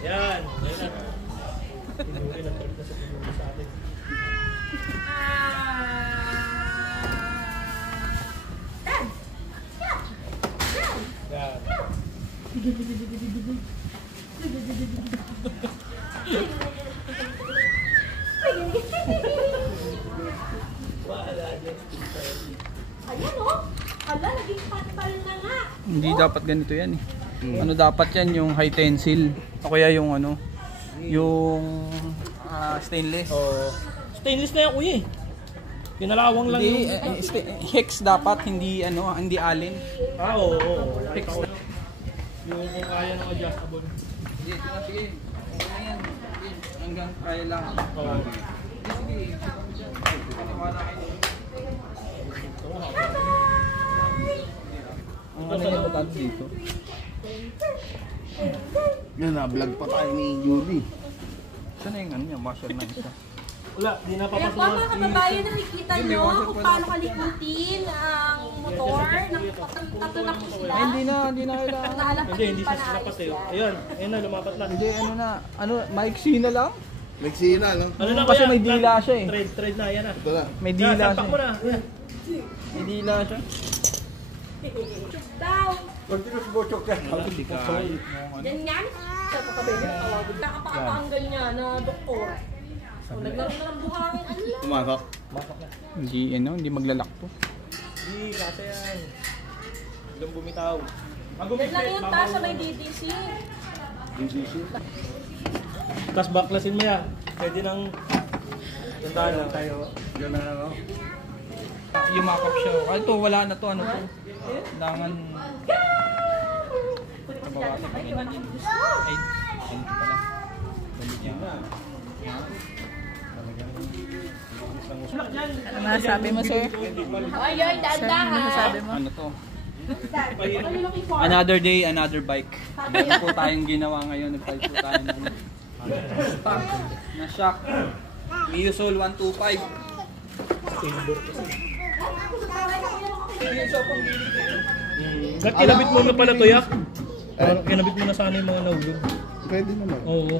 Yan. Yan na. Tinuloy na pagka sa tinuloy sa atin. Yan. Ayan o. Hala, naging patpal na nga. Hindi dapat ganito yan eh. Ano dapat yan, yung high tensile. O kaya yung ano, yung stainless. Oh. Stainless na yan kuya eh. Pinalawang lang Hindi, yung... hex dapat, hindi ano, hindi alin. Oo. Hex na. Yung kung kaya ng adjustable. Sige, sige. Okay yan. Hanggang kaya lang. Oo. Sige. Paniwala kayo. Ang ano yung batado dito? Yan na, vlog pa tayo ni Yuri. Saan na yung ano yung washer na isa? Wala, di na Kaya po mga kababayan, nakikita nyo kung paano kalikutin ang motor. Tatlo na po sila. Ay, hindi na kailangan. Hindi siya sinapat eh. Ayun, ayun na, lumapat na. Hindi, maiksi na lang? Nagsina, no? Ano na Kasi kaya? may dila siya eh. Trade na, yan na. Ito na. May dila siya. Sampak mo na. Yan. May dila siya. Down. Continuous bochok ka. Yan yan. Sa pagkabayan, tawagin. Nakapakatanggal niya na doktor. Kung naglaro na ng buhangin, ano lang. Tumatak. Hindi maglalakto. Hindi, kasi yan. Doon bumitaw. Yan lang yung taas sa may DDC. Tapos baklasin mo yan. Pwede nang... Tuntahan lang tayo. Yan na, no? Yumakap siya. Ito, wala na to. Ano to? Kailangan... Ay, hindi pala. Yan na. Ano masasabi mo, sir? Ay, dahan-dahan. Ano masasabi mo? Ano to? Another day, another bike. Ito po tayong ginawa ngayon. Nagpalit po tayo ng stock na shock. Miusol 125. Ba't kinabit mo na pala to, Yak? Kinabit mo na sana yung mga nahulog. Pwede naman. Oo.